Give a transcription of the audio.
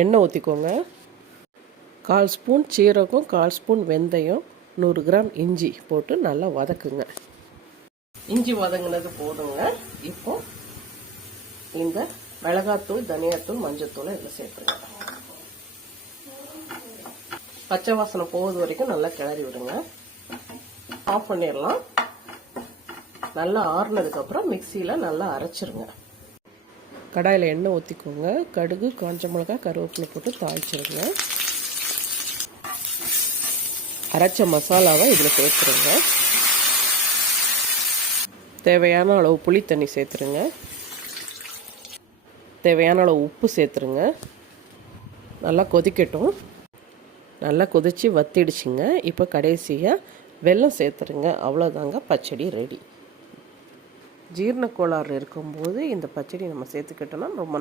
எண்ணெய் ஊற்றிக்கோங்க. 1/4 ஸ்பூன் சீரகம், 1/4 ஸ்பூன் வெந்தயம், 100 கிராம் இஞ்சி போட்டு நல்லா வதக்குங்க. இஞ்சி வதங்கினது போதுங்க. இப்போ இந்த மிளகாத்தூள், தனியாத்தூள், மஞ்சத்தூள் இதில் சேர்த்துருங்க. பச்சை வாசனை போகுது வரைக்கும் நல்லா கிளறி விடுங்க. ஆஃப் பண்ணிடலாம். நல்லா ஆறுனதுக்கப்புறம் மிக்சியில் நல்லா அரைச்சிருங்க. கடாயில் எண்ணெய் ஊற்றிக்கோங்க. கடுகு, காஞ்ச மிளகாய், கருவேப்பிலை போட்டு தாளிச்சிருங்க. அரைச்ச மசாலாவை இதில் சேர்த்துருங்க. தேவையான அளவு புளி தண்ணி சேர்த்துருங்க. தேவையான அளவு உப்பு சேர்த்துருங்க. நல்லா கொதிக்கட்டும். நல்லா கொதித்து வத்திடுச்சுங்க. இப்போ கடைசியாக வெல்லம் சேர்த்துருங்க. அவ்வளோதாங்க, பச்சடி ரெடி. ஜீரண கோளாறு இருக்கும்போது இந்த பச்சடி நம்ம சேர்த்துக்கிட்டோன்னா ரொம்ப